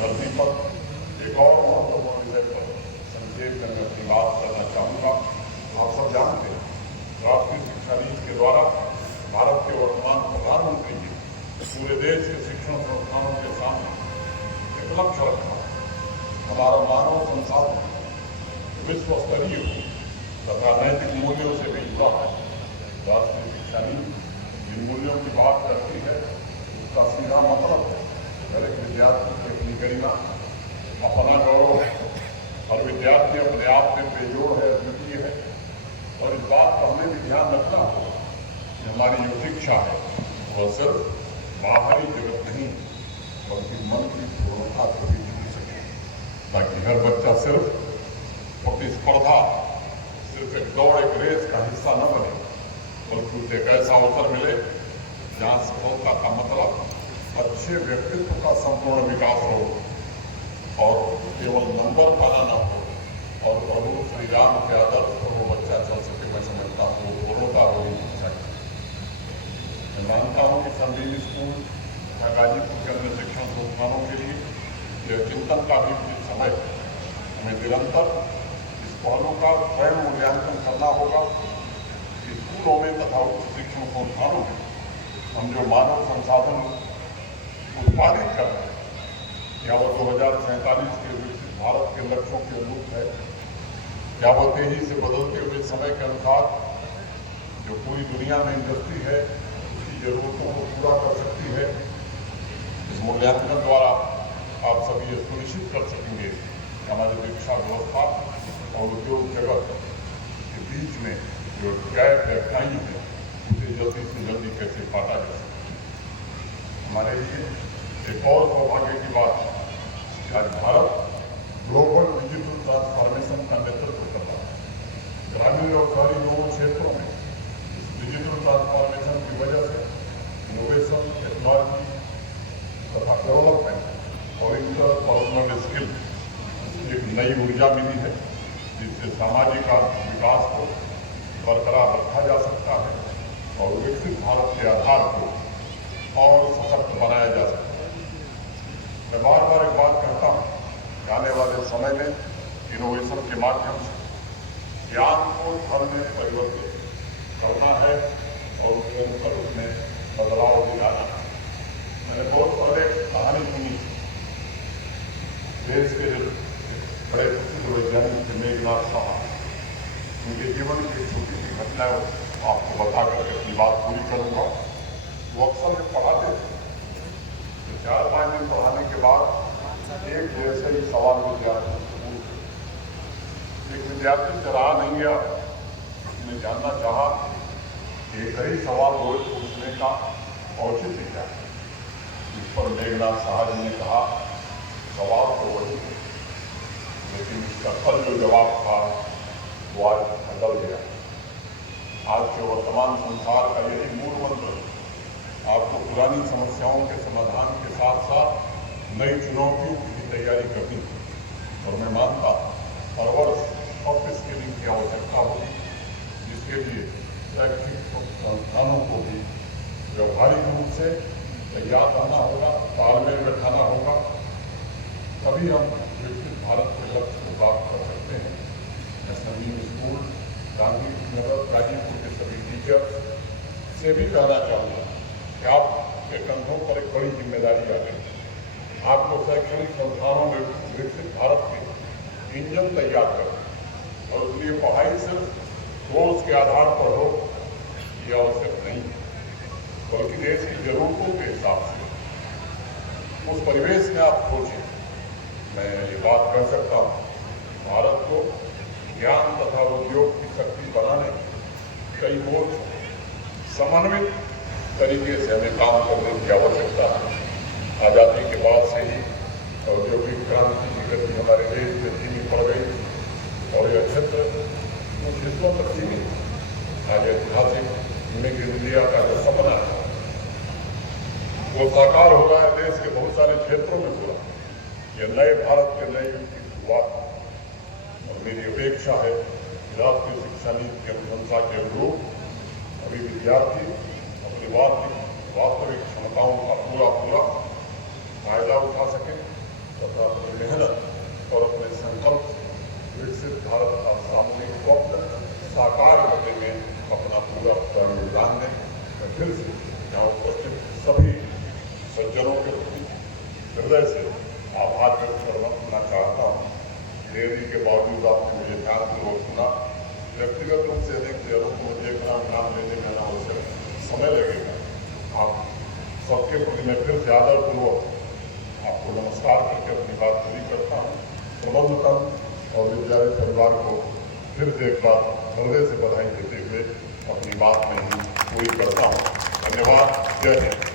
धरती पर एक और महत्वपूर्ण विषय पर संक्षेप में मैं अपनी बात करना चाहूँगा। आप सब जानते हैं, राष्ट्रीय शिक्षा नीति के द्वारा भारत के वर्तमान प्रधानमंत्री जी पूरे देश के शिक्षण संस्थानों के सामने एक लक्ष्य रखा। हमारा मानव संसाधन विश्व स्तरीय तथा नैतिक मूल्यों से भी जुड़ा है। राष्ट्रीय शिक्षा नीति जिन मूल्यों की बात करती है उसका सीधा मतलब है हर एक विद्यार्थी की अपनी गरिमा, अपना गौरव है। हर विद्यार्थी अपने आप में बेजोड़ है, अद्वितीय है। और इस बात पर हमें भी ध्यान रखना होगा कि हमारी जो शिक्षा है वह सिर्फ बाहरी जगत नहीं बल्कि मन की पूर्णता को भी छू सके, ताकि हर बच्चा सिर्फ प्रतिस्पर्धा, सिर्फ एक दौड़, एक रेस का हिस्सा न बने, बल्कि उसे एक ऐसा अवसर मिले जहाँ सफलता का मतलब अच्छे व्यक्तित्व का संपूर्ण विकास हो और केवल नंबर पाना न हो, और प्रभु श्री राम के आदर्श पर वो बच्चा चल सके। मैं समझता हूँ वो पूर्णता होगी शिक्षा की। मैं मानता हूँ कि संदीप स्कूल या गाजीपुर के अन्य शिक्षण संस्थानों के लिए यह चिंतन का भी उचित समय है। हमें निरंतर इस पहलू का स्वयं मूल्यांकन करना होगा कि स्कूलों में तथा उच्च शिक्षण संस्थानों में हम जो मानव संसाधन उत्पादित कर रहे हैं, क्या वह 2047 के विकसित भारत के लक्ष्यों के अनुरूप है? क्या वह तेजी से बदलते हुए समय के अनुसार जो पूरी दुनिया में इंडस्ट्री है उसकी जरूरतों को पूरा कर सकती है? इस मूल्यांकन द्वारा आप सभी ये सुनिश्चित कर सकेंगे कि हमारी शिक्षा व्यवस्था और उद्योग जगत के बीच में जो गैप है, खाई है, उसे जल्दी से जल्दी कैसे काटा जा सके। हमारे लिए एक और सौभाग्य की बात है कि आज भारत ग्लोबल डिजिटल ट्रांसफॉर्मेशन का नेतृत्व कर रहा है। ग्रामीण और शहरी दोनों क्षेत्रों में इस डिजिटल ट्रांसफॉर्मेशन की वजह से इनोवेशन, टेक्नोलॉजी तथा डेवलपमेंट और इंटरपर्सनल स्किल एक नई ऊर्जा मिली है, जिससे सामाजिक विकास को बरकरार रखा जा सकता है और विकसित भारत के आधार को और सशक्त बनाया जा सकता है। मैं बार बार एक बात कहता हूँ, आने वाले समय में इनोवेशन के माध्यम से ज्ञान को धन में परिवर्तित करना है और उसके ऊपर उसमें बदलाव दिलाना है। मैंने बहुत पहले कहानी सुनी थी, देश के बड़े प्रसिद्ध वैज्ञानिक थे मेघनाथ साहा। उनके जीवन की एक छोटी सी घटना आपको बता करके अपनी बात पूरी करूँगा। वो अक्सर में पढ़ाते थे, तो 4-5 दिन पढ़ाने के बाद एक जैसे ही सवाल विद्यार्थी से पूछे। एक विद्यार्थी चला नहीं गया, उसने जानना चाहा एक ही सवाल रोज पूछने का औचित्य क्या है। जिस पर मेघनाथ साहा जी ने कहा सवाल तो वही है, लेकिन इसका कल जो जवाब था वो आज बदल गया। आज के वर्तमान संसार का यही मूल मंत्र है, आपको पुरानी समस्याओं के समाधान के साथ साथ नई चुनौतियों की भी तैयारी करनी है। और मैं मानता हर वर्ष अप स्किलिंग की आवश्यकता होगी, जिसके लिए शैक्षिक संस्थानों को भी व्यवहारिक रूप से तैयार करना होगा, तालमेल बैठाना होगा, तभी हम विकसित भारत के लक्ष्य को प्राप्त कर सकते हैं। मैं संदीप स्कूल गांधी नगर गाजीपुर के सभी टीचर्स से भी कहना चाहूँगा कि आपके कंधों पर एक बड़ी जिम्मेदारी आ गई। आपको शैक्षणिक संस्थानों में विकसित भारत के इंजन तैयार करें और इसलिए पढ़ाई सिर्फ कोर्स के आधार पर हो यह आवश्यक नहीं है, बल्कि देश की जरूरतों के हिसाब से उस परिवेश में आप सोचें। मैं ये बात कह सकता हूँ, भारत को ज्ञान तथा उद्योग की शक्ति बनाने कई मोर्चों समन्वित तरीके से हमें काम करने की आवश्यकता है। आज़ादी के बाद से ही औद्योगिक क्रांति की गति हमारे देश में धीमी पड़ गई और यह क्षेत्र कुछ हिस्सों तक सीमित। आज ऐतिहासिक मेक इन इंडिया का जो सपना है वो साकार हो रहा है देश के बहुत सारे क्षेत्रों में पूरा। यह नए भारत के नए युग की शुरुआत है और मेरी अपेक्षा है कि राष्ट्रीय शिक्षा नीति की अनुशंसा के अनुरूप अभी विद्यार्थी अपनी वास्तविक क्षमताओं का पूरा फायदा उठा सके तथा फिर से यहाँ उपस्थित सभी सज्जनों के प्रति हृदय से आभार व्यक्त करना चाहता हूँ। देरी के बावजूद आपने मुझे ध्यानपूर्वक सुना। व्यक्तिगत रूप से अनेक चेहरों को मुझे अपना नाम लेने में अनावश्यक समय लगेगा। आप सबके प्रति मैं फिर से आदरपूर्वक आपको नमस्कार करके अपनी बात पूरी करता हूँ। प्रबंधन और विद्यालय परिवार को फिर से एक बार हृदय से बधाई देते हुए अपनी बात में ही पूरी करता हूँ। धन्यवाद। जय हिंद।